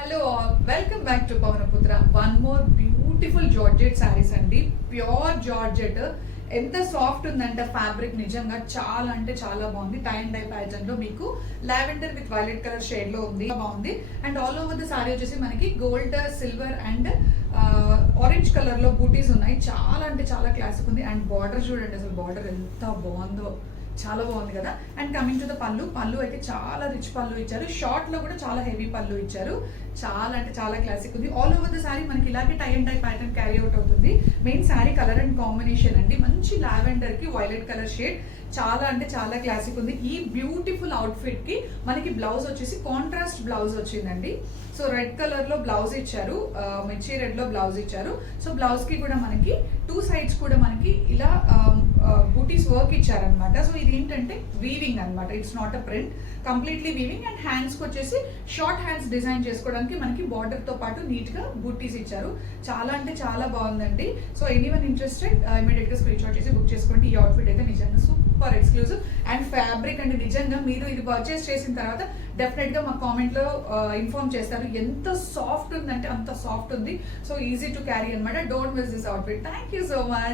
Hello welcome back to Pavanaputra. One more beautiful georgette sarees అండి. Pure georgette. ఎంత soft ఉందంటే fabric నిజంగా చాలా అంటే చాలా బాగుంది. టై అండ్ డై ప్యాటర్న్ లో మీకు lavender with violet colour shade లో ఉంది, బాగుంది. And all over the sorry వచ్చేసి మనకి gold, silver and orange colour లో బూటీస్ ఉన్నాయి. చాలా అంటే చాలా క్లాసిక్ ఉంది. అండ్ బార్డర్ చూడండి, అసలు బార్డర్ ఎంత బాగుందో, చాలా బాగుంది కదా. అండ్ కమింగ్ టు ద పళ్ళు అయితే చాలా రిచ్ పళ్ళు ఇచ్చారు. షార్ట్ లో కూడా చాలా హెవీ పళ్ళు ఇచ్చారు. చాలా అంటే చాలా క్లాసిక్ ఉంది. ఆల్ ఓవర్ ద సారీ మనకి ఇలాగే tie and tie pattern carry out అవుతుంది. Main saree colour and combination అండి, మంచి లావెండర్ కి వైలెట్ కలర్ షేడ్. చాలా అంటే చాలా క్లాసిక్ ఉంది. ఈ బ్యూటిఫుల్ అవుట్ఫిట్ కి మనకి బ్లౌజ్ వచ్చేసి కాంట్రాస్ట్ బ్లౌజ్ వచ్చిందండి. సో రెడ్ కలర్ లో బ్లౌజ్ ఇచ్చారు, మిర్చి రెడ్ లో బ్లౌజ్ ఇచ్చారు. సో బ్లౌజ్ కి కూడా మనకి టూ సైడ్స్ కూడా మనకి ఇలా బూటీస్ వర్క్ ఇచ్చారనమాట. సో ఇది ఏంటంటే వీవింగ్ అనమాట, it's not a print, completely weaving. And hands కి వచ్చేసి షార్ట్ హ్యాండ్స్ డిజైన్ చేసుకోవడానికి మనకి బార్డర్ తో పాటు నీట్ గా బూటీస్ ఇచ్చారు. చాలా అంటే చాలా బాగుందండి. సో ఎనీవన్ ఇంట్రెస్టెడ్ ఇమీడియట్ గా స్క్రీన్ షాట్ చేసి బుక్ చేసుకోండి. ఈ అవుట్ఫిట్ అయితే నిజంగా సూపర్ ఎక్స్క్లూజివ్ అండ్ ఫ్యాబ్రిక్ అండి. నిజంగా మీరు ఇది పర్చేస్ చేసిన తర్వాత డెఫినెట్ గా మా కామెంట్ లో ఇన్ఫార్మ్ చేస్తారు. ఎంత సాఫ్ట్ ఉందంటే అంత సాఫ్ట్ ఉంది. సో ఈజీ టు క్యారీ అనమాట. Don't miss this outfit. Thank you so much.